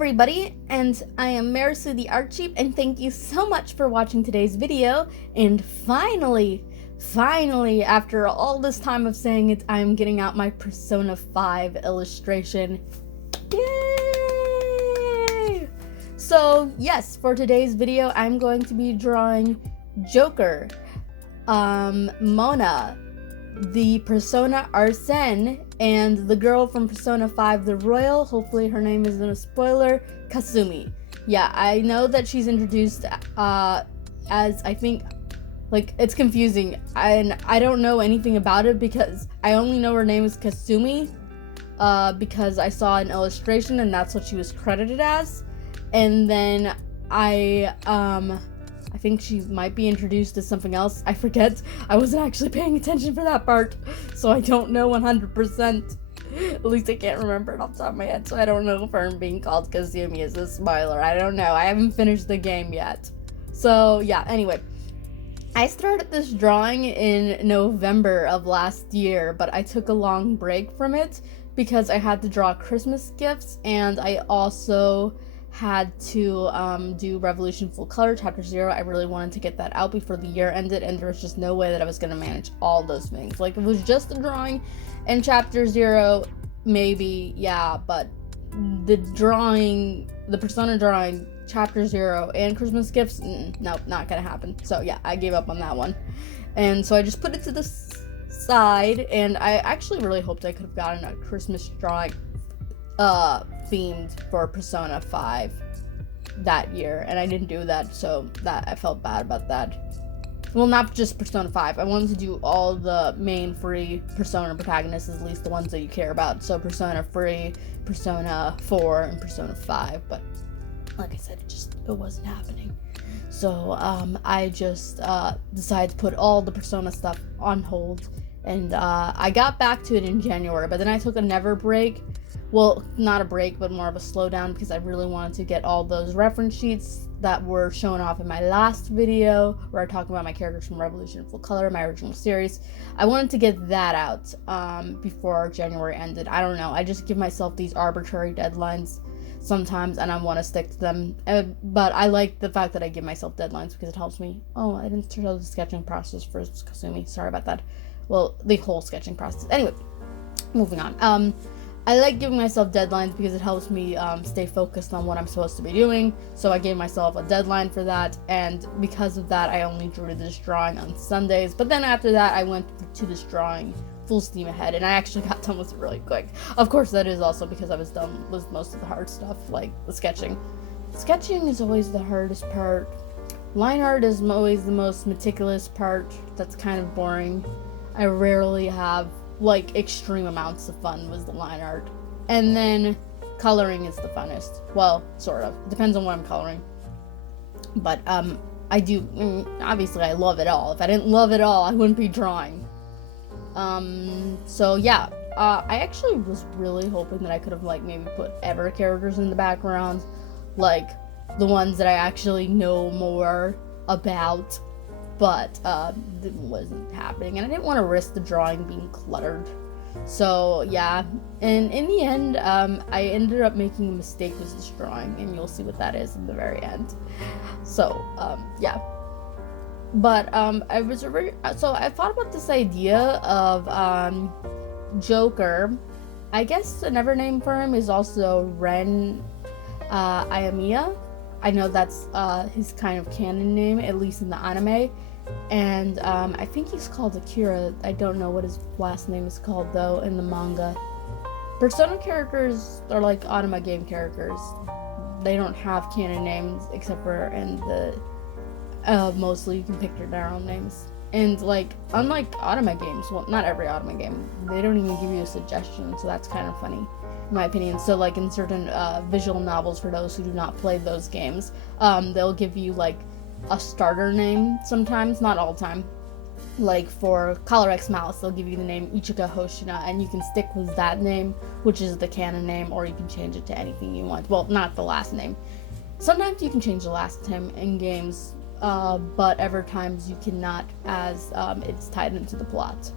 everybody, and I am Merisu the Art Sheep, and thank you so much for watching today's video. And finally, after all this time of saying it, I'm getting out my Persona 5 illustration. Yay! So yes, for today's video, I'm going to be drawing Joker, Mona, the Persona Arsene, and the girl from Persona 5 the Royal, hopefully her name isn't a spoiler, Kasumi. Yeah, I know that she's introduced as, I think, like, it's confusing, and I don't know anything about it because I only know her name is Kasumi, because I saw an illustration and that's what she was credited as. And then I think she might be introduced as something else. I forget. I wasn't actually paying attention for that part, so I don't know 100%. At least I can't remember it off the top of my head, so I don't know if her being called Kasumi is a spoiler. I don't know. I haven't finished the game yet. So, yeah, anyway. I started this drawing in November of last year, but I took a long break from it because I had to draw Christmas gifts, and I also had to do Revolution Full Color Chapter 0. I really wanted to get that out before the year ended, and there was just no way that I was going to manage all those things. Like, if it was just the drawing and Chapter 0, maybe, yeah, but the Persona drawing, Chapter 0, and Christmas gifts, nope, not gonna happen. So yeah, I gave up on that one. And so I just put it to the side, and I actually really hoped I could have gotten a Christmas drawing themed for Persona 5 that year, and I didn't do that, so that I felt bad about that. Well, not just Persona 5. I wanted to do all the main free Persona protagonists, at least the ones that you care about. So Persona 3, Persona 4, and Persona 5, but like I said, it wasn't happening. So I just decided to put all the Persona stuff on hold, and I got back to it in January, but then I took a never break. Well, not a break, but more of a slowdown, because I really wanted to get all those reference sheets that were shown off in my last video, where I talked about my characters from Revolution Full Color, my original series. I wanted to get that out before January ended. I don't know, I just give myself these arbitrary deadlines sometimes, and I want to stick to them, but I like the fact that I give myself deadlines because it helps me. Oh, I didn't show the sketching process for Kasumi, sorry about that. Well, the whole sketching process. Anyway, moving on. I like giving myself deadlines because it helps me stay focused on what I'm supposed to be doing, so I gave myself a deadline for that, and because of that, I only drew this drawing on Sundays, but then after that, I went to this drawing full steam ahead, and I actually got done with it really quick. Of course, that is also because I was done with most of the hard stuff, like the sketching. Sketching is always the hardest part. Line art is always the most meticulous part. That's kind of boring. I rarely have, like, extreme amounts of fun with the line art. And then coloring is the funnest. Well, sort of. It depends on what I'm coloring. But, I do, obviously I love it all. If I didn't love it all, I wouldn't be drawing. So yeah, I actually was really hoping that I could have, like, maybe put ever characters in the background, like the ones that I actually know more about, but it wasn't happening, and I didn't want to risk the drawing being cluttered. So yeah, and in the end, I ended up making a mistake with this drawing, and you'll see what that is in the very end. So yeah. But so I thought about this idea of Joker. I guess another name for him is also Ren Amamiya. I know that's his kind of canon name, at least in the anime. And I think he's called Akira. I don't know what his last name is called, though, in the manga. Persona characters are like anime game characters. They don't have canon names, except for in the mostly you can pick their own names. And, like, unlike anime games, well, not every anime game, they don't even give you a suggestion, so that's kind of funny, in my opinion. So, like, in certain visual novels, for those who do not play those games, they'll give you, like, a starter name sometimes, not all the time. Like, for Color X Mouse, they'll give you the name Ichika Hoshina, and you can stick with that name, which is the canon name, or you can change it to anything you want. Well, not the last name. Sometimes you can change the last name in games, but other times you cannot, as it's tied into the plot,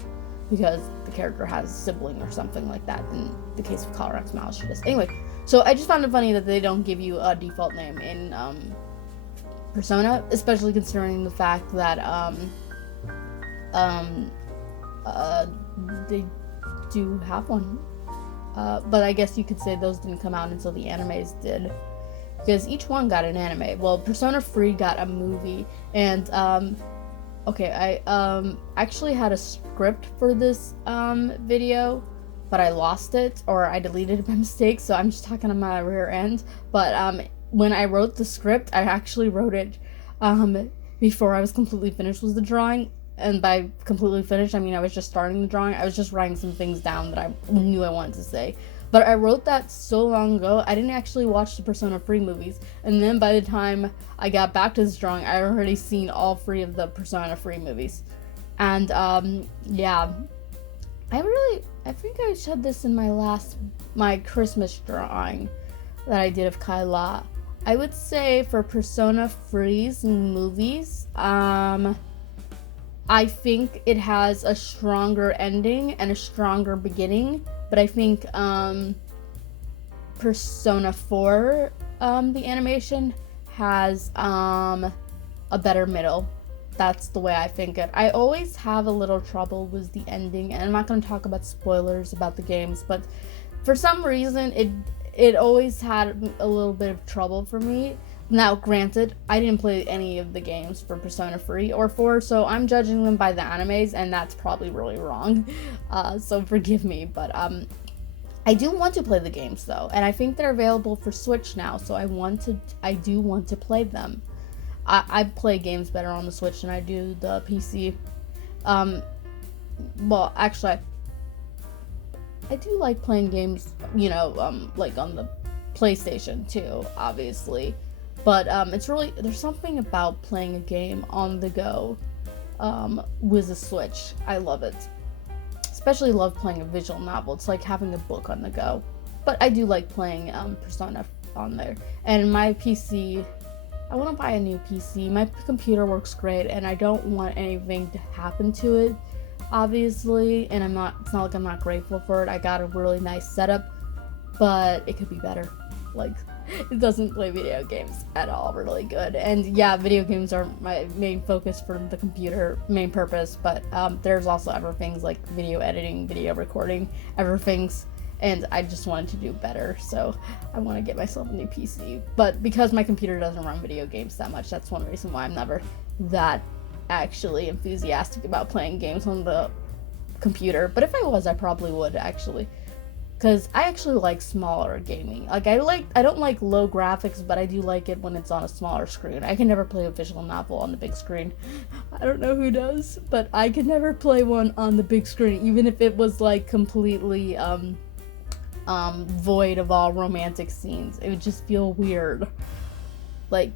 because the character has a sibling or something like that. In the case of Color X Mouse, she does. Anyway, So I just found it funny that they don't give you a default name in Persona, especially considering the fact that they do have one. But I guess you could say those didn't come out until the animes did, because each one got an anime. Well, Persona 3 got a movie, and okay, I actually had a script for this video, but I lost it, or I deleted it by mistake, so I'm just talking on my rear end. But when I wrote the script, I actually wrote it before I was completely finished with the drawing. And by completely finished, I mean I was just starting the drawing. I was just writing some things down that I knew I wanted to say. But I wrote that so long ago, I didn't actually watch the Persona 3 movies. And then by the time I got back to this drawing, I already seen all 3 of the Persona 3 movies. And yeah, I think I said this in my Christmas drawing that I did of Kaila. I would say for Persona 3's movies, I think it has a stronger ending and a stronger beginning, but I think Persona 4, the animation, has a better middle. That's the way I think it. I always have a little trouble with the ending, and I'm not going to talk about spoilers about the games, but for some reason it always had a little bit of trouble for me. Now, granted, I didn't play any of the games for Persona 3 or 4, so I'm judging them by the animes, and that's probably really wrong. So forgive me, but I do want to play the games though, and I think they're available for Switch now, so I do want to play them. I play games better on the Switch than I do the PC. Well, actually, I do like playing games, like on the PlayStation too, obviously. But it's really, there's something about playing a game on the go with a Switch. I love it. Especially love playing a visual novel. It's like having a book on the go. But I do like playing Persona on there. And my PC, I want to buy a new PC. My computer works great, and I don't want anything to happen to it, obviously. And it's not like I'm not grateful for it. I got a really nice setup, but it could be better. Like, it doesn't play video games at all really good. And yeah, video games are my main focus for the computer, main purpose, but there's also other things like video editing, video recording, other things, and I just wanted to do better, so I want to get myself a new PC. But because my computer doesn't run video games that much, that's one reason why I'm never that actually enthusiastic about playing games on the computer. But if I was, I probably would, actually. Because I actually like smaller gaming. Like, I don't like low graphics, but I do like it when it's on a smaller screen. I can never play a visual novel on the big screen. I don't know who does, but I can never play one on the big screen, even if it was, like, completely, void of all romantic scenes. It would just feel weird. Like,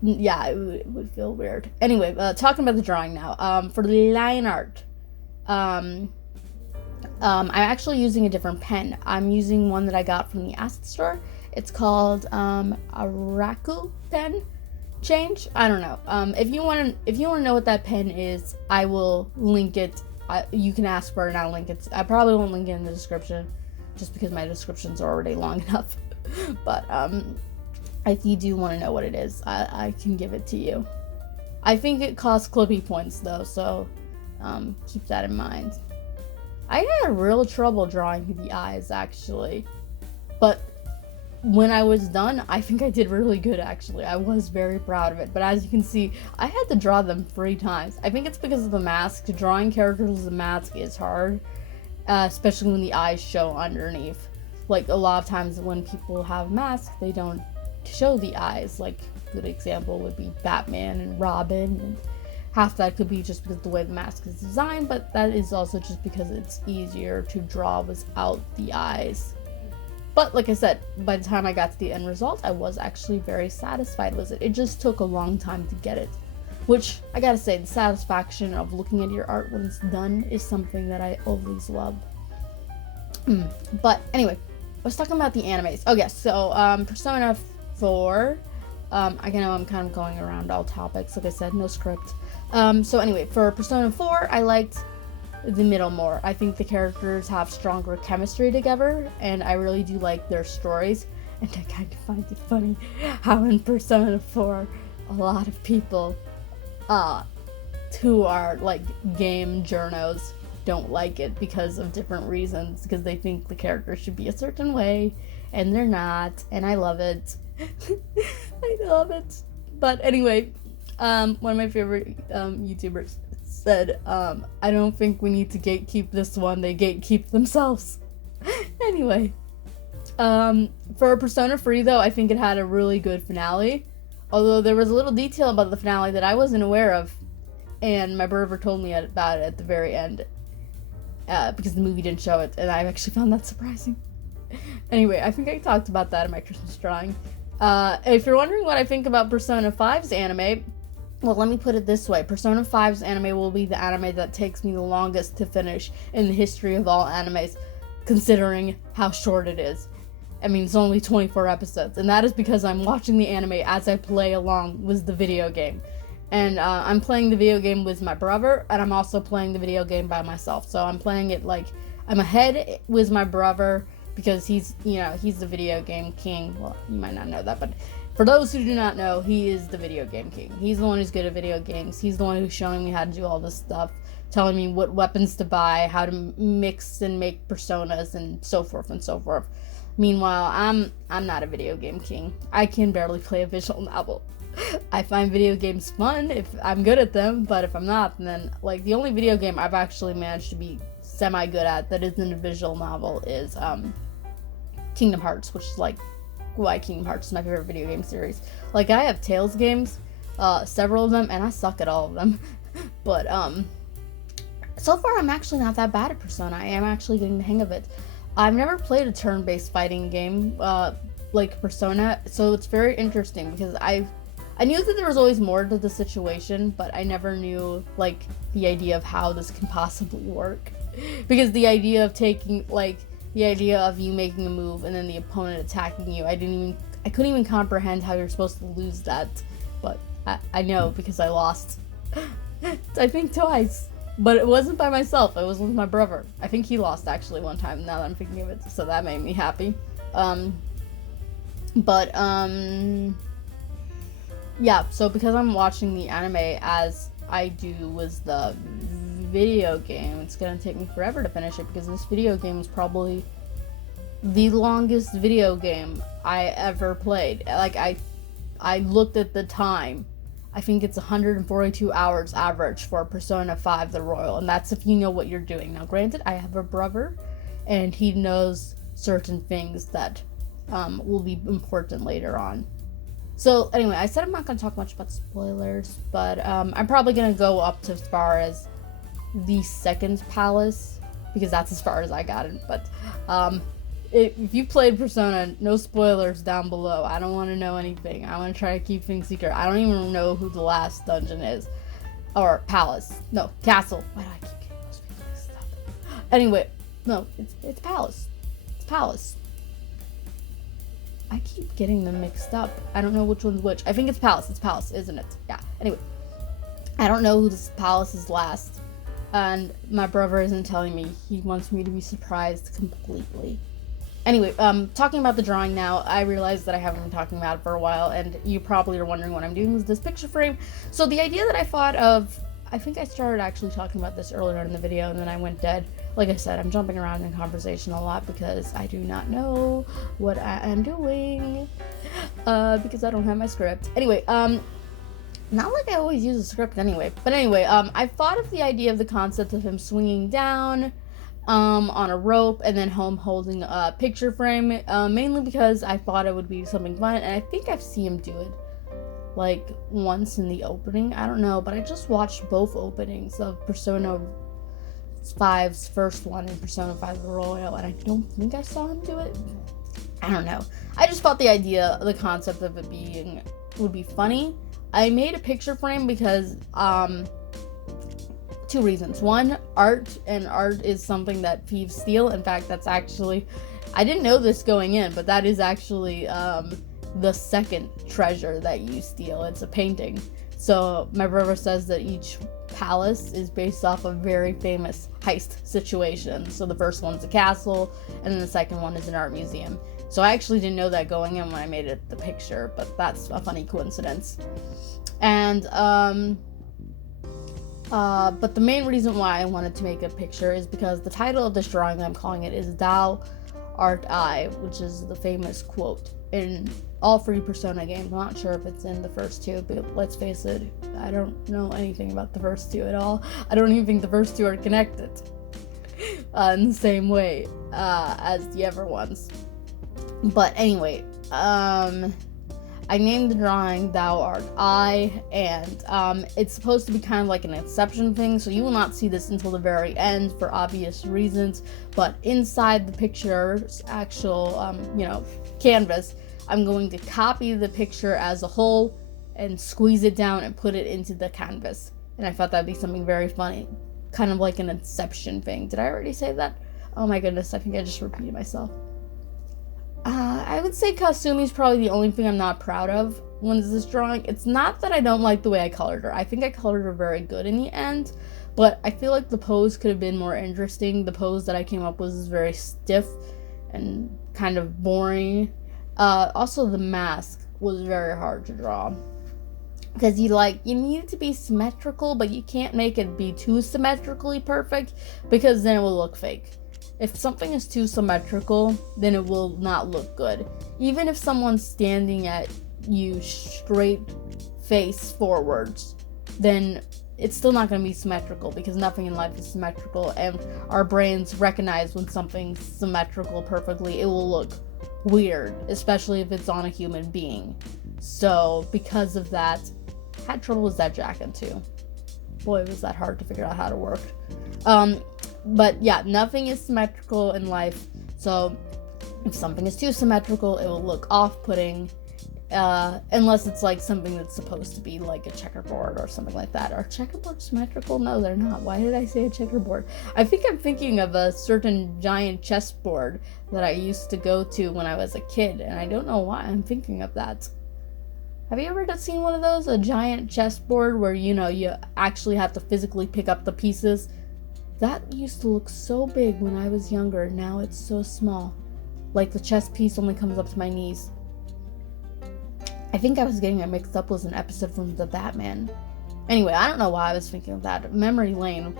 yeah, it would feel weird. Anyway, talking about the drawing now. For the line art, I'm actually using a different pen. I'm using one that I got from the asset store. It's called Araku pen change. I don't know. If you want to know what that pen is, I will link it. You can ask for it and I'll link it. I probably won't link it in the description, just because my descriptions are already long enough. But if you do want to know what it is, I can give it to you. I think it costs Clippy points though, so keep that in mind. I had real trouble drawing the eyes, actually, but when I was done, I think I did really good, actually. I was very proud of it, but as you can see, I had to draw them 3 times. I think it's because of the mask. Drawing characters with a mask is hard, especially when the eyes show underneath. Like, a lot of times when people have masks, they don't show the eyes. Like, a good example would be Batman and Robin, and half that could be just because of the way the mask is designed, but that is also just because it's easier to draw without the eyes. But like I said, by the time I got to the end result, I was actually very satisfied with it. It just took a long time to get it, which I gotta say, the satisfaction of looking at your art when it's done is something that I always love. But anyway, I was talking about the animes. Oh yes, so Persona 4, I know I'm kind of going around all topics, like I said, no script. So anyway, for Persona 4, I liked the middle more. I think the characters have stronger chemistry together, and I really do like their stories. And I kind of find it funny how in Persona 4, a lot of people who are like game journos don't like it because of different reasons, because they think the characters should be a certain way, and they're not, and I love it. I love it. But anyway, one of my favorite YouTubers said, I don't think we need to gatekeep this one, they gatekeep themselves. Anyway, for Persona 3 though, I think it had a really good finale, although there was a little detail about the finale that I wasn't aware of, and my brother told me about it at the very end, because the movie didn't show it, and I actually found that surprising. Anyway, I think I talked about that in my Christmas drawing. If you're wondering what I think about Persona 5's anime, well, let me put it this way. Persona 5's anime will be the anime that takes me the longest to finish in the history of all animes, considering how short it is. I mean, it's only 24 episodes, and that is because I'm watching the anime as I play along with the video game. And I'm playing the video game with my brother, and I'm also playing the video game by myself. So I'm playing it like I'm ahead with my brother, because he's the video game king. Well, you might not know that, but for those who do not know, he is the video game king. He's the one who's good at video games. He's the one who's showing me how to do all this stuff, telling me what weapons to buy, how to mix and make personas, and so forth and so forth. Meanwhile, I'm not a video game king. I can barely play a visual novel. I find video games fun if I'm good at them, but if I'm not, then like the only video game I've actually managed to be semi-good at that isn't a visual novel is Kingdom Hearts, which is like why Kingdom Hearts is my favorite video game series. Like, I have Tales games, several of them, and I suck at all of them. But so far I'm actually not that bad at Persona. I am actually getting the hang of it. I've never played a turn-based fighting game like Persona, so it's very interesting because I knew that there was always more to the situation, but I never knew like the idea of how this can possibly work. Because the idea of the idea of you making a move and then the opponent attacking you, I couldn't even comprehend how you're supposed to lose that. But I know, because I lost. I think twice. But it wasn't by myself, it was with my brother. I think he lost actually one time, now that I'm thinking of it, so that made me happy. Yeah, so because I'm watching the anime as I do with the video game, it's gonna take me forever to finish it, because this video game is probably the longest video game I ever played. Like, I looked at the time. I think it's 142 hours average for Persona 5 The Royal, and that's if you know what you're doing. Now, granted, I have a brother, and he knows certain things that will be important later on. So, anyway, I said I'm not going to talk much about spoilers, but I'm probably going to go up to as far as the second palace, because that's as far as I got it. But if you played Persona, no spoilers down below. I don't want to know anything. I want to try to keep things secret. I don't even know who the last dungeon is. Or palace. No, castle. Why do I keep getting those things mixed up? Anyway, no, it's palace. It's palace. I keep getting them mixed up. I don't know which one's which. I think it's palace. It's palace, isn't it? Yeah. Anyway, I don't know who this palace is last. And my brother isn't telling me. He wants me to be surprised completely. Anyway, talking about the drawing now, I realized that I haven't been talking about it for a while, and you probably are wondering what I'm doing with this picture frame. So the idea that I thought of, I think I started actually talking about this earlier in the video, and then I went dead. Like I said, I'm jumping around in conversation a lot because I do not know what I am doing, because I don't have my script. Anyway, not like I always use a script anyway, but anyway, I thought of the idea of the concept of him swinging down on a rope, and then him holding a picture frame, mainly because I thought it would be something fun, and I think I've seen him do it, like, once in the opening. I don't know, but I just watched both openings of Persona 5's first one and Persona 5 The Royal, and I don't think I saw him do it. I don't know. I just thought the concept of it being, would be funny. I made a picture frame because, two reasons. One, art is something that thieves steal. In fact, that's actually, I didn't know this going in, but that is actually the second treasure that you steal. It's a painting. So my brother says that each palace is based off a very famous heist situation. So the first one's a castle, and then the second one is an art museum. So I actually didn't know that going in when I made the picture, but that's a funny coincidence. And but the main reason why I wanted to make a picture is because the title of this drawing that I'm calling it is Thou Art I, which is the famous quote in all 3 Persona games. I'm not sure if it's in the first 2, but let's face it, I don't know anything about the first 2 at all. I don't even think the first 2 are connected in the same way as the other ones. But anyway, I named the drawing Thou Art I, and it's supposed to be kind of like an Inception thing, so you will not see this until the very end for obvious reasons, but inside the picture's actual, canvas, I'm going to copy the picture as a whole and squeeze it down and put it into the canvas. And I thought that'd be something very funny, kind of like an Inception thing. Did I already say that? Oh my goodness, I think I just repeated myself. I would say Kasumi's probably the only thing I'm not proud of when this drawing. It's not that I don't like the way I colored her. I think I colored her very good in the end, but I feel like the pose could have been more interesting. The pose that I came up with is very stiff and kind of boring. Also, the mask was very hard to draw because you need it to be symmetrical, but you can't make it be too symmetrically perfect because then it will look fake. If something is too symmetrical, then it will not look good. Even if someone's standing at you straight face forwards, then it's still not going to be symmetrical because nothing in life is symmetrical, and our brains recognize when something's symmetrical perfectly, it will look weird, especially if it's on a human being. So because of that, I had trouble with that jacket too. Boy, was that hard to figure out how to work. But yeah, nothing is symmetrical in life, so if something is too symmetrical, it will look off-putting, unless it's like something that's supposed to be like a checkerboard or something like that. Are checkerboards symmetrical? No, they're not. Why did I say a checkerboard? I think I'm thinking of a certain giant chessboard that I used to go to when I was a kid, and I don't know why I'm thinking of that. Have you ever seen one of those? A giant chessboard where, you actually have to physically pick up the pieces? That used to look so big when I was younger. Now it's so small. Like the chess piece only comes up to my knees. I think I was getting it mixed up with an episode from The Batman. Anyway, I don't know why I was thinking of that. Memory lane,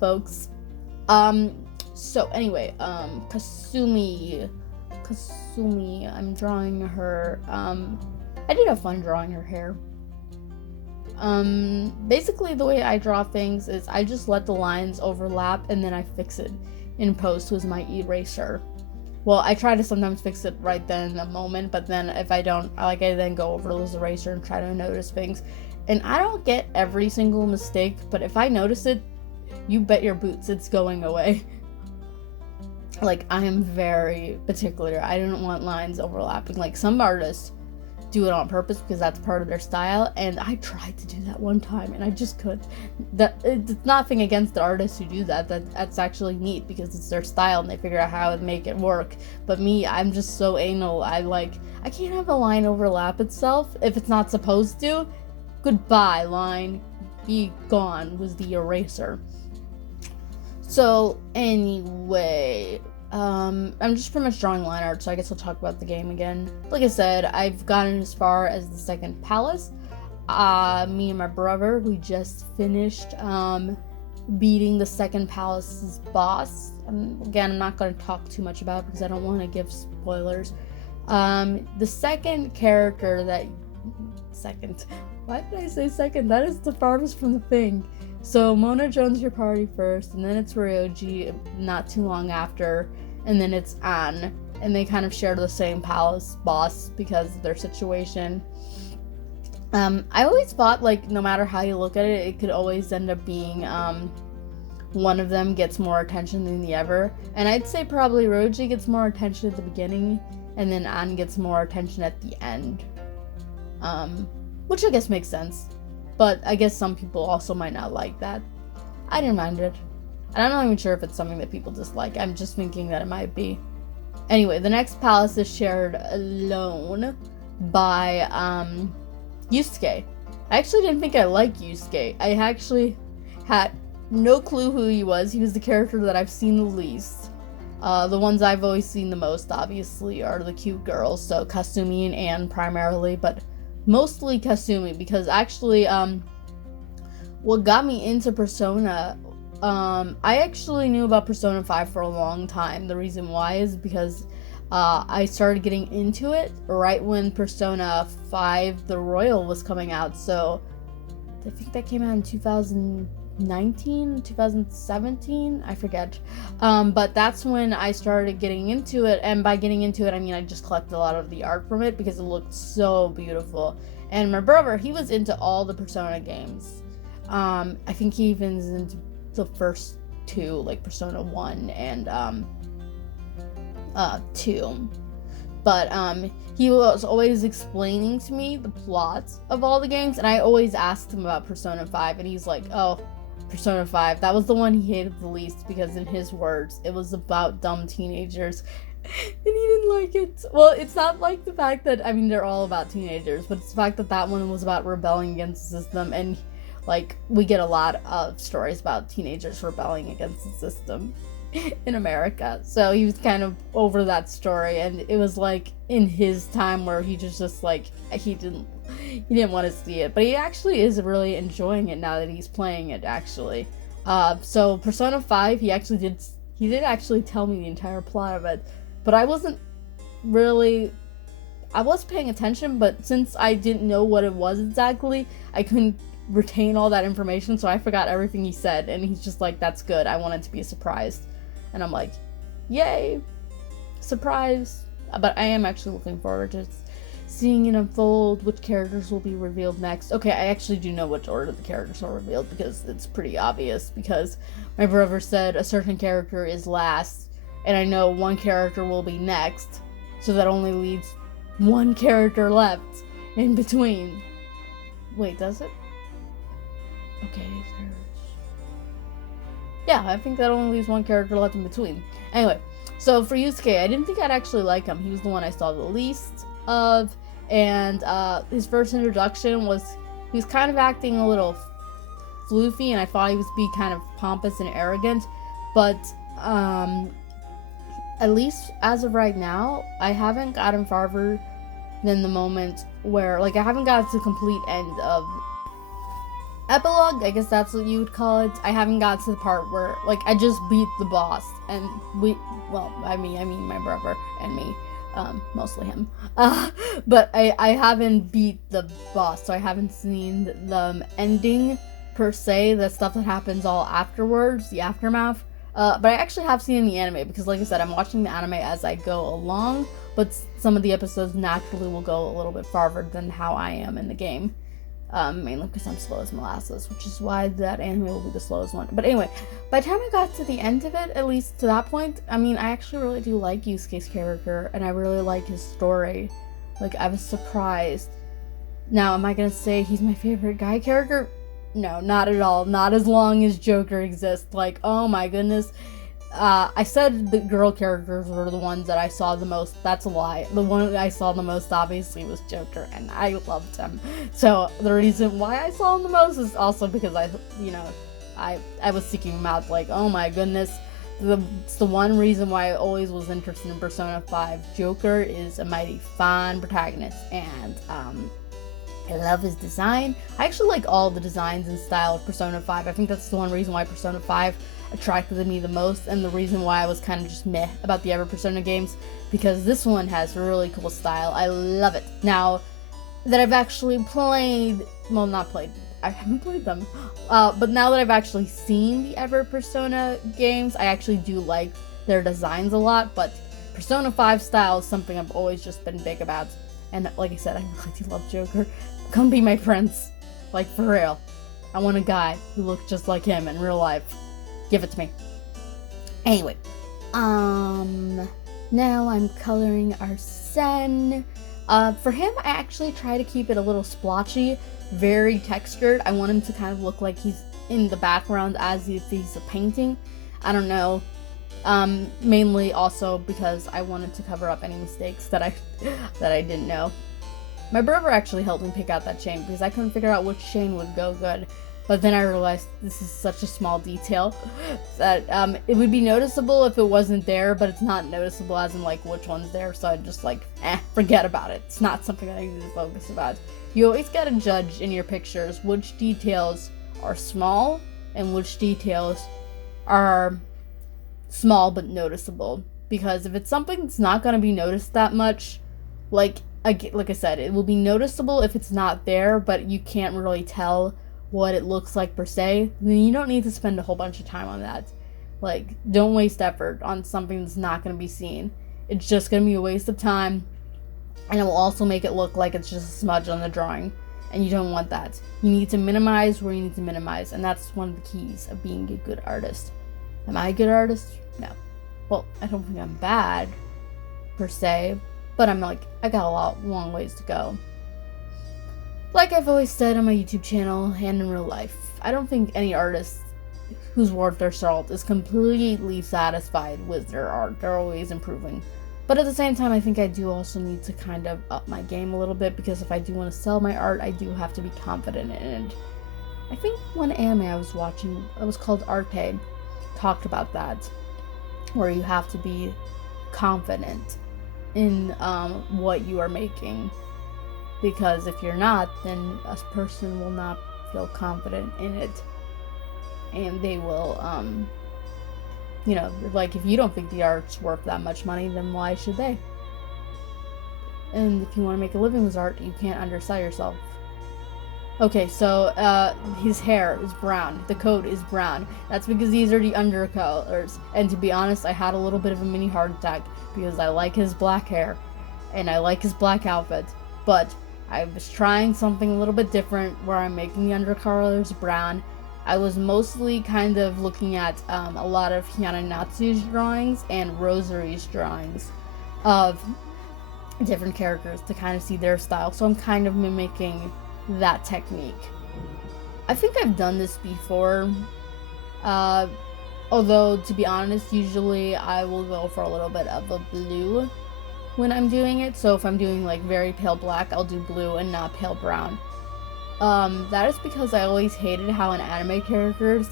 folks. So anyway, Kasumi, I'm drawing her. I did have fun drawing her hair. Basically the way I draw things is I just let the lines overlap and then I fix it in post with my eraser. Well, I try to sometimes fix it right then in the moment, but then if I don't, I then go over this eraser and try to notice things. And I don't get every single mistake, but if I notice it, you bet your boots it's going away. Like, I am very particular. I don't want lines overlapping. Like, some artists do it on purpose because that's part of their style, and I tried to do that one time and I just couldn't. It's nothing against the artists who do that. That's actually neat because it's their style and they figure out how to make it work. But me, I'm just so anal. I can't have a line overlap itself if it's not supposed to. Goodbye, line. Be gone with the eraser. So anyway, I'm just pretty much drawing line art, so I guess I'll talk about the game again. Like I said, I've gotten as far as the second palace. Me and my brother, we just finished beating the second palace's boss. Again, I'm not going to talk too much about it because I don't want to give spoilers. The second character why did I say second? That is the farthest from the thing. So Mona joins your party first, and then it's Ryoji not too long after, and then it's Anne, and they kind of share the same palace boss because of their situation. I always thought, no matter how you look at it, it could always end up being one of them gets more attention than the other, and I'd say probably Ryoji gets more attention at the beginning, and then Anne gets more attention at the end. Which I guess makes sense. But I guess some people also might not like that. I didn't mind it. And I'm not even sure if it's something that people dislike. I'm just thinking that it might be. Anyway, the next palace is shared alone by Yusuke. I actually didn't think I liked Yusuke. I actually had no clue who he was. He was the character that I've seen the least. The ones I've always seen the most, obviously, are the cute girls, so Kasumi and Anne primarily, but mostly Kasumi, because actually, what got me into Persona, I actually knew about Persona 5 for a long time. The reason why is because I started getting into it right when Persona 5 The Royal was coming out, so I think that came out in 2017, I forget, but that's when I started getting into it, and by getting into it, I mean I just collected a lot of the art from it because it looked so beautiful. And my brother, he was into all the Persona games. I think he even is into the first two, like Persona 1 and 2. But he was always explaining to me the plots of all the games, and I always asked him about Persona 5, and he's like, oh, Persona 5, that was the one he hated the least, because in his words, it was about dumb teenagers, and he didn't like it. Well, it's not like the fact that, I mean, they're all about teenagers, but it's the fact that that one was about rebelling against the system, and, like, we get a lot of stories about teenagers rebelling against the system in America, so he was kind of over that story, and it was like in his time where he just like he didn't want to see it, but he actually is really enjoying it now that he's playing it, actually. So Persona 5, he did actually tell me the entire plot of it, but I was paying attention, but since I didn't know what it was exactly, I couldn't retain all that information, so I forgot everything he said, and he's just like, that's good, I want it to be a surprise. And I'm like, yay, surprise. But I am actually looking forward to seeing it unfold, which characters will be revealed next. Okay, I actually do know which order the characters are revealed, because it's pretty obvious, because my brother said a certain character is last, and I know one character will be next, so that only leaves one character left in between. Wait, does it? Okay, yeah, I think that only leaves one character left in between. Anyway, so for Yusuke, I didn't think I'd actually like him. He was the one I saw the least of, and his first introduction was, he was kind of acting a little floofy, and I thought he was being kind of pompous and arrogant, but at least as of right now, I haven't gotten farther than the moment where, like, I haven't got to the complete end of epilogue, I guess that's what you would call it. I haven't got to the part where, like, I just beat the boss, and I mean my brother and me, mostly him, but I haven't beat the boss, so I haven't seen the ending, per se, the stuff that happens all afterwards, the aftermath, but I actually have seen the anime, because like I said, I'm watching the anime as I go along, but some of the episodes naturally will go a little bit farther than how I am in the game. Mainly because I'm slow as molasses, which is why that anime will be the slowest one. But anyway, by the time I got to the end of it, at least to that point, I mean, I actually really do like Yusuke's character, and I really like his story. Like, I was surprised. Now, am I gonna say he's my favorite guy character? No, not at all. Not as long as Joker exists. Like, oh my goodness. I said the girl characters were the ones that I saw the most. That's a lie. The one I saw the most, obviously, was Joker, and I loved him. So the reason why I saw him the most is also because I was seeking him out. Like, oh my goodness. It's the one reason why I always was interested in Persona 5. Joker is a mighty fine protagonist, and I love his design. I actually like all the designs and style of Persona 5. I think that's the one reason why Persona 5 attracted me the most, and the reason why I was kind of just meh about the other Persona games, because this one has really cool style. I love it. Now that I've actually played, well, not played, I haven't played them, but now that I've actually seen the other Persona games, I actually do like their designs a lot, but Persona 5 style is something I've always just been big about, and like I said, I really do love Joker. Come be my prince, like, for real. I want a guy who looks just like him in real life. Give it to me. Anyway, now I'm coloring Arsene. For him, I actually try to keep it a little splotchy, very textured. I want him to kind of look like he's in the background as if he's a painting. I don't know. Mainly also because I wanted to cover up any mistakes that I didn't know. My brother actually helped me pick out that chain because I couldn't figure out which chain would go good. But then I realized this is such a small detail that it would be noticeable if it wasn't there, but it's not noticeable as in like which one's there. So I just like, forget about it. It's not something that I need to focus about. You always gotta judge in your pictures which details are small and which details are small but noticeable. Because if it's something that's not gonna be noticed that much, like I said, it will be noticeable if it's not there, but you can't really tell what it looks like per se, then you don't need to spend a whole bunch of time on that. Like, don't waste effort on something that's not going to be seen. It's just going to be a waste of time, and it will also make it look like it's just a smudge on the drawing, and you don't want that. You need to minimize where you need to minimize, and that's one of the keys of being a good artist. Am I a good artist? No. Well, I don't think I'm bad, per se, but I'm like, I got a long ways to go. Like I've always said on my YouTube channel and in real life, I don't think any artist who's worth their salt is completely satisfied with their art. They're always improving. But at the same time, I think I do also need to kind of up my game a little bit, because if I do want to sell my art, I do have to be confident in it. I think one anime I was watching, it was called Arte, talked about that, where you have to be confident in what you are making. Because if you're not, then a person will not feel confident in it. And they will, like if you don't think the art's worth that much money, then why should they? And if you want to make a living with art, you can't undersell yourself. Okay, so his hair is brown. The coat is brown. That's because these are the undercolors. And to be honest, I had a little bit of a mini heart attack because I like his black hair and I like his black outfit. But I was trying something a little bit different where I'm making the undercolors brown. I was mostly kind of looking at a lot of Hinanatsu's drawings and Rosary's drawings of different characters to kind of see their style. So I'm kind of mimicking that technique. I think I've done this before. Although, to be honest, usually I will go for a little bit of a blue when I'm doing it. So if I'm doing like very pale black, I'll do blue and not pale brown. That is because I always hated how in anime characters,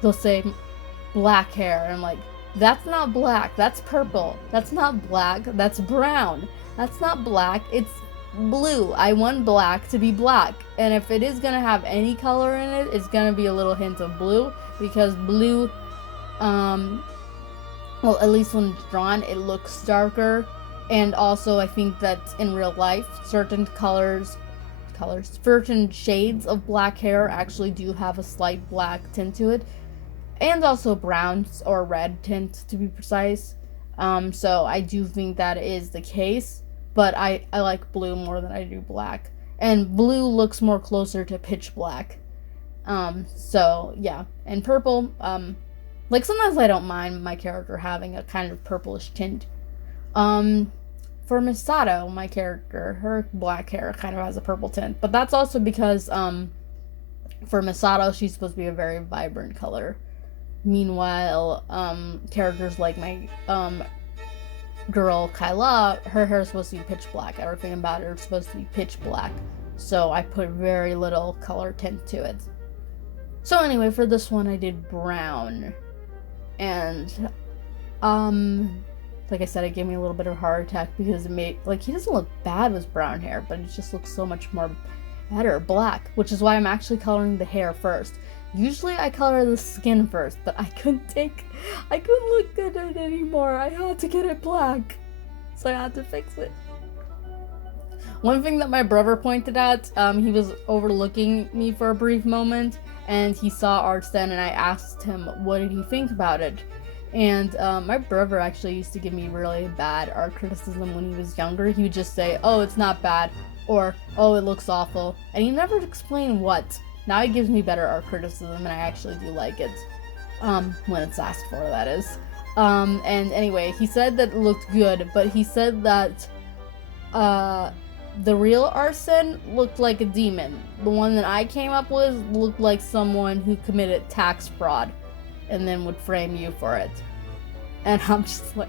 they'll say black hair, and I'm like, that's not black, that's purple. That's not black, that's brown. That's not black, it's blue. I want black to be black. And if it is gonna have any color in it, it's gonna be a little hint of blue, because blue, well, at least when it's drawn, it looks darker. And also, I think that in real life, certain certain shades of black hair actually do have a slight black tint to it. And also browns or red tint, to be precise. So I do think that is the case. But I like blue more than I do black. And blue looks more closer to pitch black. So, yeah. And purple, like sometimes I don't mind my character having a kind of purplish tint. For Misato, my character, her black hair kind of has a purple tint. But that's also because, for Misato, she's supposed to be a very vibrant color. Meanwhile, characters like my, girl Kyla, her hair is supposed to be pitch black. Everything about her is supposed to be pitch black. So I put very little color tint to it. So anyway, for this one, I did brown. And, like I said, it gave me a little bit of a heart attack because it made, like, he doesn't look bad with brown hair, but it just looks so much more better black, which is why I'm actually coloring the hair first. Usually I color the skin first, but I couldn't look good at it anymore. I had to get it black, so I had to fix it. One thing that my brother pointed out, he was overlooking me for a brief moment, and he saw Arsene, and I asked him what did he think about it. And my brother actually used to give me really bad art criticism when he was younger. He would just say, oh, it's not bad, or oh, it looks awful, and he never explained what. Now he gives me better art criticism, and I actually do like it, when it's asked for, that is. And anyway, he said that it looked good, but he said that the real Arsene looked like a demon. The one that I came up with looked like someone who committed tax fraud and then would frame you for it. And I'm just like,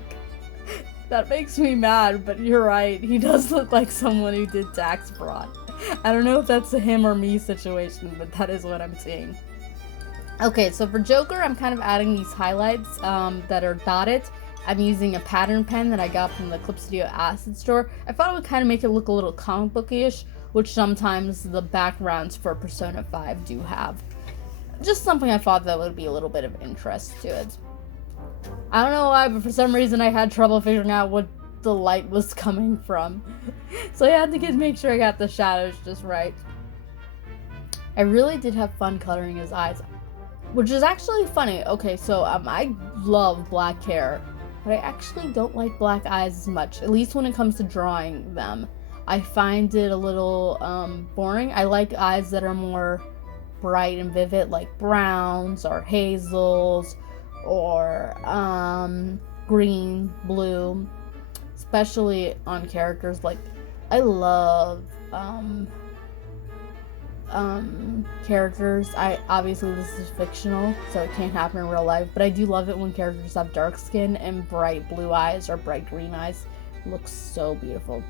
That makes me mad, but you're right. He does look like someone who did tax fraud. I don't know if that's a him or me situation, but that is what I'm seeing. Okay, so for Joker, I'm kind of adding these highlights that are dotted. I'm using a pattern pen that I got from the Clip Studio Acid store. I thought it would kind of make it look a little comic bookish, which sometimes the backgrounds for Persona 5 do have. Just something I thought that would be a little bit of interest to it. I don't know why, but for some reason I had trouble figuring out what the light was coming from. So I had to make sure I got the shadows just right. I really did have fun coloring his eyes, which is actually funny. Okay, so I love black hair, but I actually don't like black eyes as much, at least when it comes to drawing them. I find it a little boring. I like eyes that are more bright and vivid, like browns or hazels or green, blue, especially on characters. Like, I love characters. Obviously this is fictional, so it can't happen in real life, but I do love it when characters have dark skin and bright blue eyes or bright green eyes. It looks so beautiful.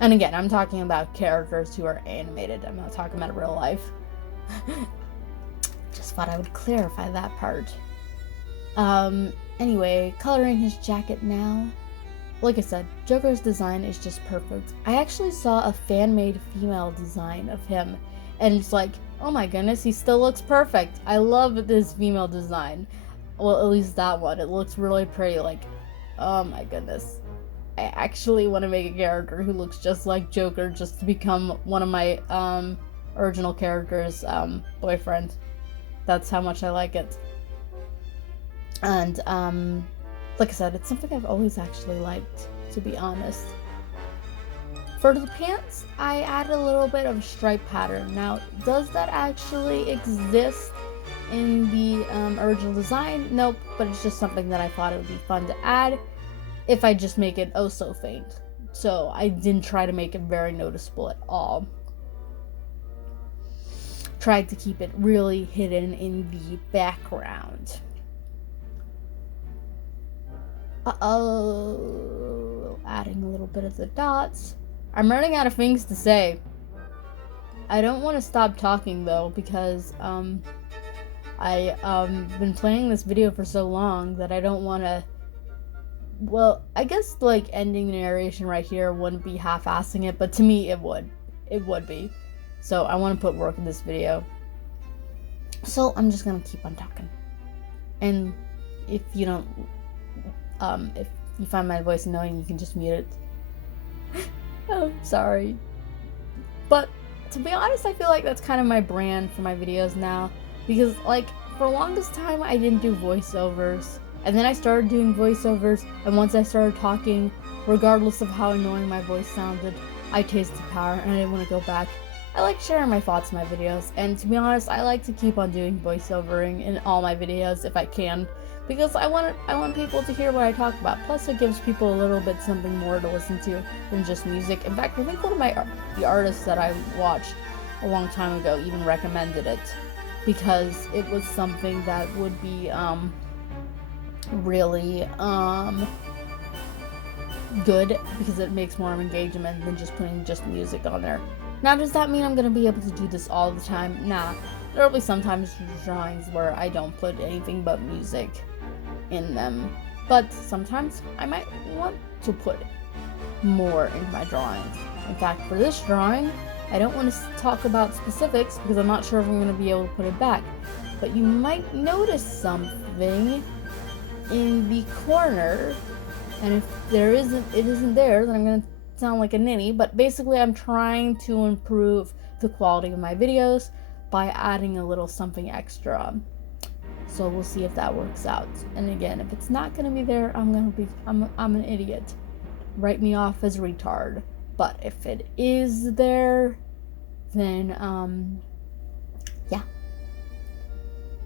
And again, I'm talking about characters who are animated. I'm not talking about real life. Just thought I would clarify that part. Anyway, coloring his jacket now. Like I said, Joker's design is just perfect. I actually saw a fan-made female design of him, and it's like, oh my goodness, he still looks perfect. I love this female design. Well, at least that one. It looks really pretty. Like, oh my goodness. I actually want to make a character who looks just like Joker, just to become one of my original characters' boyfriend. That's how much I like it. And like I said, it's something I've always actually liked, to be honest. For the pants, I added a little bit of stripe pattern. Now, does that actually exist in the original design? Nope, but it's just something that I thought it would be fun to add if I just make it oh so faint. So I didn't try to make it very noticeable at all. Tried to keep it really hidden in the background. Uh-oh, adding a little bit of the dots. I'm running out of things to say. I don't want to stop talking though, because I been playing this video for so long that I don't want to. Well, I guess like ending the narration right here wouldn't be half-assing it, but to me it would. It would be. So I want to put work in this video. So I'm just gonna keep on talking. And if you don't, if you find my voice annoying, you can just mute it. I'm sorry. But to be honest, I feel like that's kind of my brand for my videos now. Because like, for the longest time, I didn't do voiceovers. And then I started doing voiceovers, and once I started talking, regardless of how annoying my voice sounded, I tasted power and I didn't want to go back. I like sharing my thoughts in my videos, and to be honest, I like to keep on doing voiceovering in all my videos if I can, because I want people to hear what I talk about. Plus, it gives people a little bit something more to listen to than just music. In fact, I think one of the artists that I watched a long time ago even recommended it, because it was something that would be really good, because it makes more engagement than just putting just music on there. Now, does that mean I'm going to be able to do this all the time? Nah. There will be sometimes drawings where I don't put anything but music in them. But sometimes I might want to put more in my drawings. In fact, for this drawing, I don't want to talk about specifics because I'm not sure if I'm going to be able to put it back. But you might notice something in the corner. And if it isn't there, then I'm going to sound like a ninny, but basically I'm trying to improve the quality of my videos by adding a little something extra. So we'll see if that works out. And again, if it's not gonna be there, I'm an idiot. Write me off as retard. But if it is there, then yeah.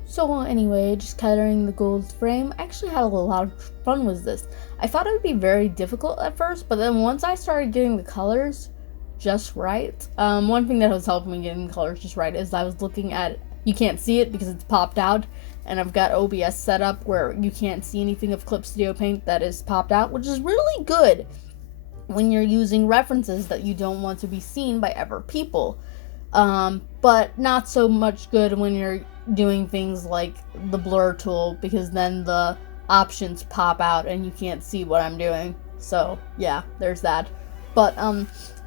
So anyway, just coloring the gold frame. I actually had a lot of fun with this. I thought it would be very difficult at first, but then once I started getting the colors just right, one thing that was helping me getting the colors just right is I was looking at, you can't see it because it's popped out, and I've got OBS set up where you can't see anything of Clip Studio Paint that is popped out, which is really good when you're using references that you don't want to be seen by other people. But not so much good when you're doing things like the blur tool, because then the options pop out and you can't see what I'm doing. So yeah, there's that. But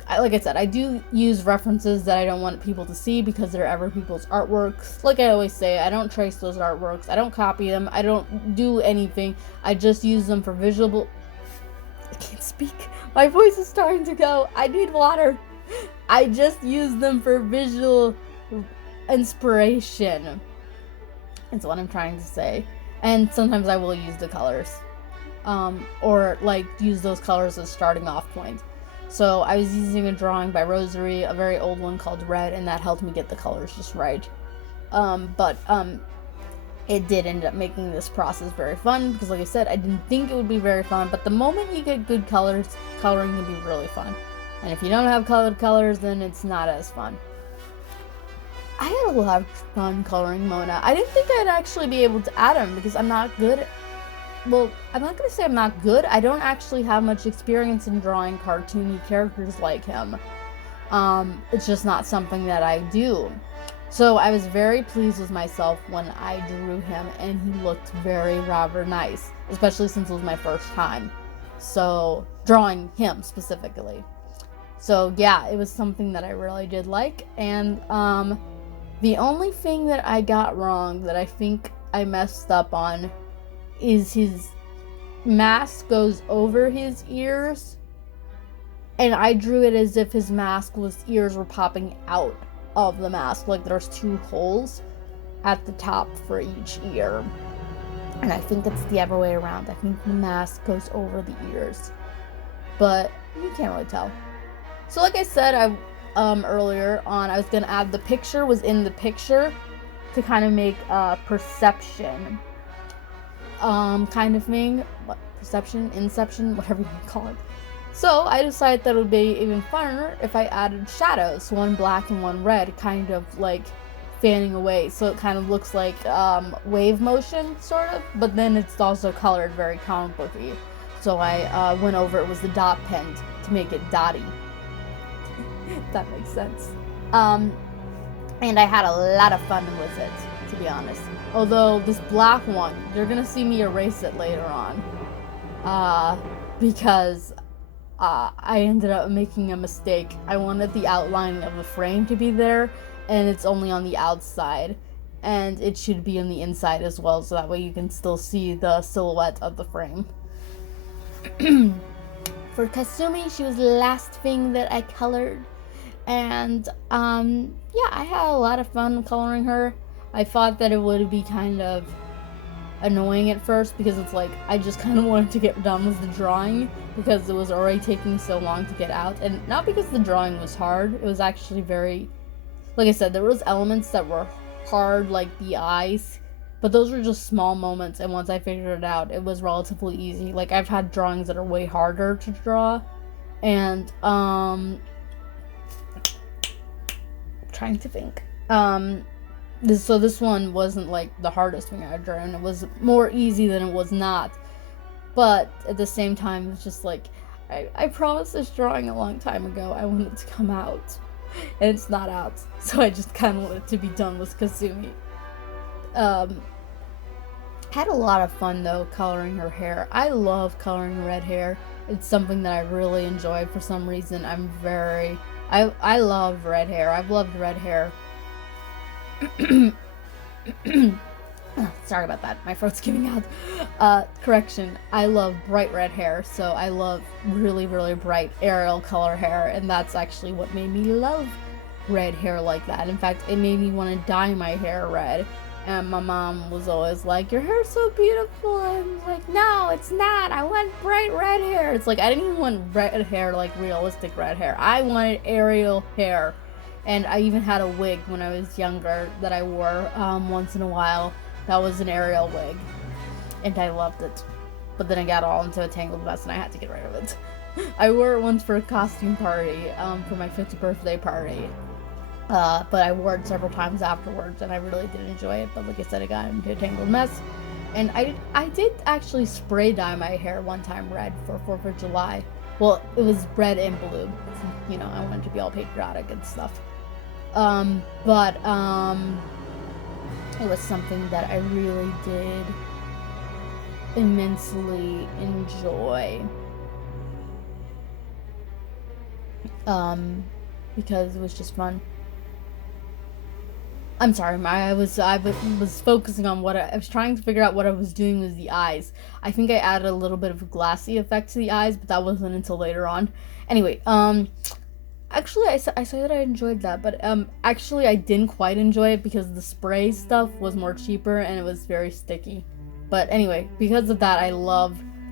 like I said, I do use references that I don't want people to see because they're other people's artworks. Like I always say, I don't trace those artworks, I don't copy them, I don't do anything. I just use them for visual. I can't speak. My voice is starting to go. I need water. I just use them for visual inspiration. That's what I'm trying to say. And sometimes I will use the colors. Or like use those colors as starting off point. So I was using a drawing by Rosary, a very old one called Red, and that helped me get the colors just right. But it did end up making this process very fun, because like I said, I didn't think it would be very fun, but the moment you get good colors, coloring can be really fun. And if you don't have colored colors, then it's not as fun. I had a lot of fun coloring Mona. I didn't think I'd actually be able to add him, because I'm not good. Well, I'm not going to say I'm not good. I don't actually have much experience in drawing cartoony characters like him. It's just not something that I do. So I was very pleased with myself when I drew him, and he looked very rather nice, especially since it was my first time. So, drawing him specifically. So yeah, it was something that I really did like, and the only thing that I got wrong that I think I messed up on is his mask goes over his ears, and I drew it as if his ears were popping out of the mask, like there's two holes at the top for each ear. And I think it's the other way around. I think the mask goes over the ears, but you can't really tell. So like I said, earlier on, I was gonna add the picture was in the picture to kind of make a perception kind of thing. Perception, inception, whatever you want to call it. So I decided that it would be even funner if I added shadows, one black and one red, kind of like fanning away, so it kind of looks like wave motion, sort of, but then it's also colored very comic booky. So I went over it was the dot pen to make it dotty. If that makes sense. And I had a lot of fun with it, to be honest. Although this black one, you're gonna see me erase it later on, because I ended up making a mistake. I wanted the outline of the frame to be there, and it's only on the outside, and it should be on the inside as well, so that way you can still see the silhouette of the frame. For Kasumi, she was the last thing that I colored, and yeah, I had a lot of fun coloring her. I thought that it would be kind of annoying at first, because it's like I just kind of wanted to get done with the drawing because it was already taking so long to get out, and not because the drawing was hard. It was actually very, like I said, there was elements that were hard, like the eyes, but those were just small moments, and once I figured it out, it was relatively easy. Like I've had drawings that are way harder to draw, and trying to think, this one wasn't like the hardest thing I drew, and it was more easy than it was not. But at the same time, it's just like, I promised this drawing a long time ago I want it to come out, and it's not out. So I just kind of want it to be done with Kasumi. Had a lot of fun though coloring her hair. I love coloring red hair. It's something that I really enjoy for some reason. I love red hair. I've loved red hair. Sorry about that. My throat's giving out. Correction. I love bright red hair, so I love really, really bright Ariel color hair, and that's actually what made me love red hair like that. In fact, it made me want to dye my hair red. And my mom was always like, "Your hair's so beautiful." And I was like, "No, it's not. I want bright red hair." It's like, I didn't even want red hair, like realistic red hair. I wanted Ariel hair. And I even had a wig when I was younger that I wore once in a while. That was an Ariel wig. And I loved it. But then I got all into a tangled mess and I had to get rid of it. I wore it once for a costume party, for my 50th birthday party. But I wore it several times afterwards, and I really did enjoy it. But like I said, it got into a tangled mess. And I did actually spray dye my hair one time red for 4th of July. Well, it was red and blue. You know, I wanted to be all patriotic and stuff. But it was something that I really did immensely enjoy. Because it was just fun. I'm sorry, I was focusing on what I was trying to figure out what I was doing with the eyes. I think I added a little bit of a glassy effect to the eyes, but that wasn't until later on. Anyway, actually, I say that I enjoyed that, but actually I didn't quite enjoy it because the spray stuff was more cheaper and it was very sticky. But anyway, because of that,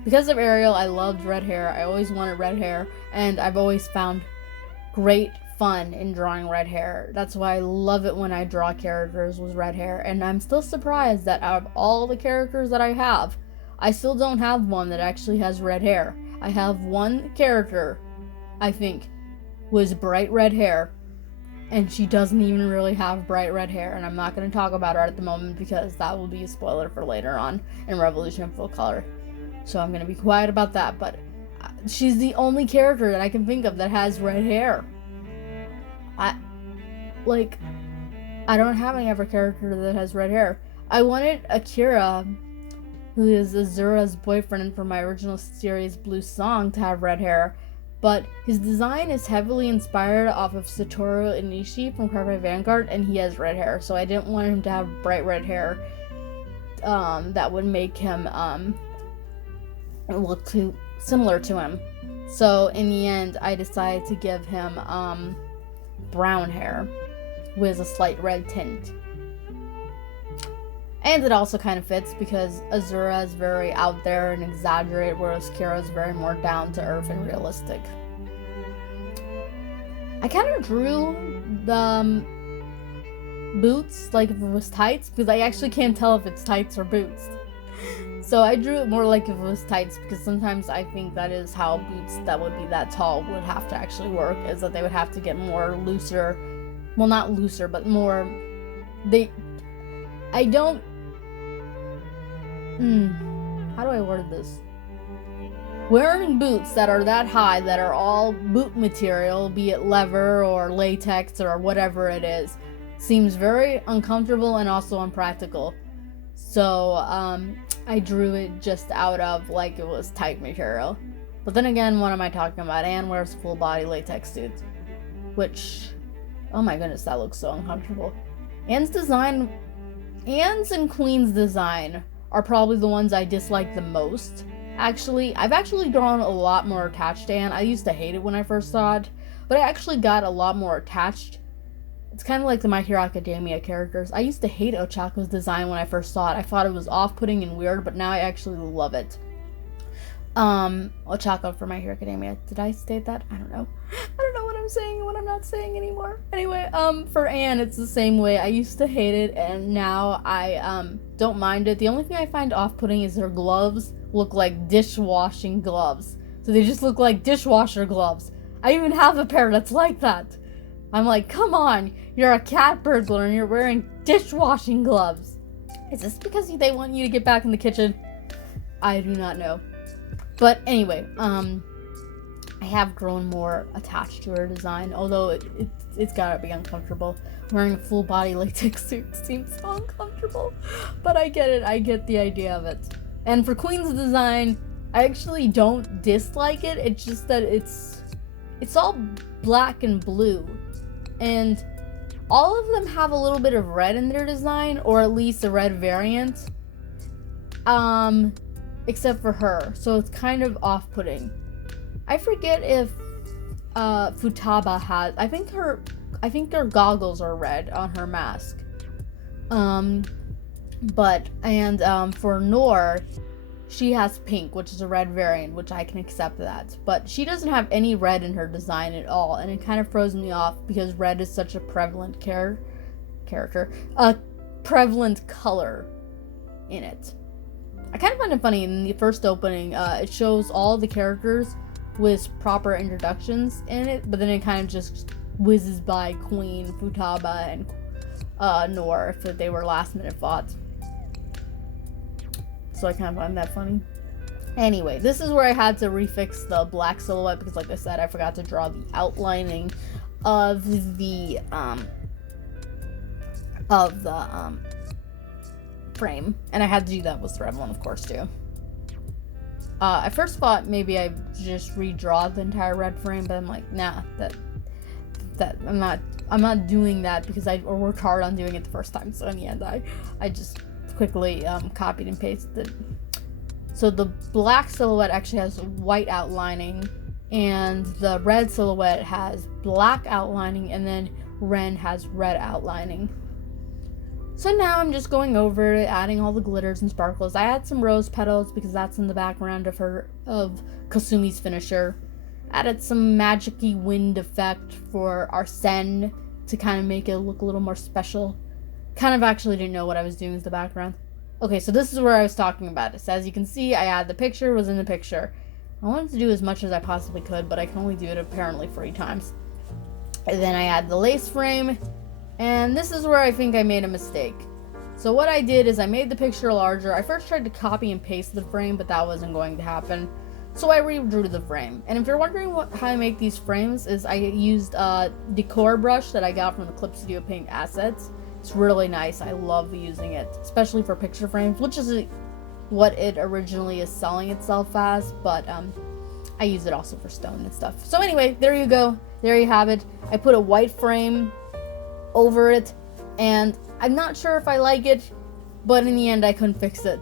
because of Ariel, I loved red hair. I always wanted red hair, and I've always found great fun in drawing red hair. That's why I love it when I draw characters with red hair, and I'm still surprised that out of all the characters that I have, I still don't have one that actually has red hair. I have one character, I think, with bright red hair, and she doesn't even really have bright red hair, and I'm not going to talk about her at the moment because that will be a spoiler for later on in Revolution Full Color. So I'm going to be quiet about that, but she's the only character that I can think of that has red hair. I don't have any other character that has red hair. I wanted Akira, who is Azura's boyfriend from my original series Blue Song, to have red hair, but his design is heavily inspired off of Satoru Inishi from Cry Vanguard, and he has red hair, so I didn't want him to have bright red hair that would make him look too similar to him. So in the end, I decided to give him brown hair with a slight red tint. And it also kind of fits because Azura is very out there and exaggerated, whereas Kira is very more down to earth and realistic. I kind of drew the boots like if it was tights, because I actually can't tell if it's tights or boots. So I drew it more like if it was tights, because sometimes I think that is how boots that would be that tall would have to actually work, is that they would have to get more looser. Well, not looser, but more... How do I word this? Wearing boots that are that high, that are all boot material, be it leather or latex or whatever it is, seems very uncomfortable and also impractical. So, I drew it just out of like it was tight material. But then again, what am I talking about? Anne wears full body latex suits, which, oh my goodness, that looks so uncomfortable. Anne's and Queen's design are probably the ones I dislike the most. Actually, I've actually drawn a lot more attached to Anne. I used to hate it when I first saw it, but I actually got a lot more attached. It's kind of like the My Hero Academia characters. I used to hate Ochaka's design when I first saw it. I thought it was off-putting and weird, but now I actually love it. Ochaka for My Hero Academia. Did I state that? I don't know. I don't know what I'm saying and what I'm not saying anymore. Anyway, for Anne, it's the same way. I used to hate it, and now I, don't mind it. The only thing I find off-putting is her gloves look like dishwashing gloves. So they just look like dishwasher gloves. I even have a pair that's like that. I'm like, come on, you're a cat burglar and you're wearing dishwashing gloves. Is this because they want you to get back in the kitchen? I do not know. But anyway, I have grown more attached to her design, although it's gotta be uncomfortable. Wearing a full body latex suit seems so uncomfortable. But I get it, I get the idea of it. And for Queen's design, I actually don't dislike it, it's just that it's all black and blue. And all of them have a little bit of red in their design, or at least a red variant. Except for her, so it's kind of off-putting. I forget if Futaba has. I think her goggles are red on her mask. For Noor, she has pink, which is a red variant, which I can accept that. But she doesn't have any red in her design at all, and it kind of throws me off because red is such a prevalent prevalent color in it. I kind of find it funny, in the first opening, it shows all the characters with proper introductions in it, but then it kind of just whizzes by Queen, Futaba, and Nor if they were last minute thoughts. So I kind of find that funny. Anyway, this is where I had to refix the black silhouette because, like I said, I forgot to draw the outlining of the frame, and I had to do that with Thread 1, of course, too. I first thought maybe I just redraw the entire red frame, but I'm like, nah, I'm not doing that because I worked hard on doing it the first time. So in the end, I just quickly copied and pasted. So the black silhouette actually has white outlining, and the red silhouette has black outlining, and then Ren has red outlining. So now I'm just going over it, adding all the glitters and sparkles. I add some rose petals because that's in the background of Kasumi's finisher. Added some magic-y wind effect for Arsene to kind of make it look a little more special. Kind of actually didn't know what I was doing with the background. Okay, so this is where I was talking about it. So as you can see, I add the picture, was in the picture. I wanted to do as much as I possibly could, but I can only do it apparently 3 times. And then I add the lace frame. And this is where I think I made a mistake. So what I did is I made the picture larger. I first tried to copy and paste the frame, but that wasn't going to happen. So I redrew the frame. And if you're wondering how I make these frames, is I used a decor brush that I got from the clipstudiopaint assets. It's really nice. I love using it, especially for picture frames, which is what it originally is selling itself as. But I use it also for stone and stuff. So anyway, there you go. There you have it. I put a white frame over it, and I'm not sure if I like it, but in the end I couldn't fix it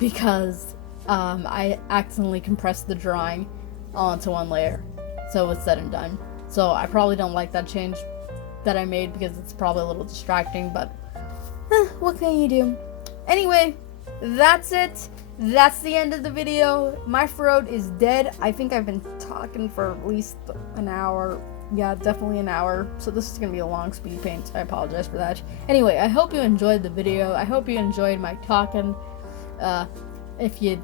because I accidentally compressed the drawing onto one layer, so it's said and done. So I probably don't like that change that I made because it's probably a little distracting, but what can you do? Anyway, that's it. That's the end of the video. My throat is dead. I think I've been talking for at least an hour. Yeah, definitely an hour. So this is going to be a long speed paint. I apologize for that. Anyway, I hope you enjoyed the video. I hope you enjoyed my talking. If you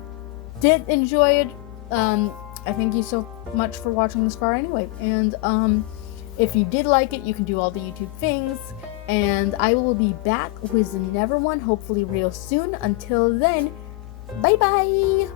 did enjoy it, I thank you so much for watching this far anyway. And if you did like it, you can do all the YouTube things. And I will be back with another one, hopefully real soon. Until then, bye-bye!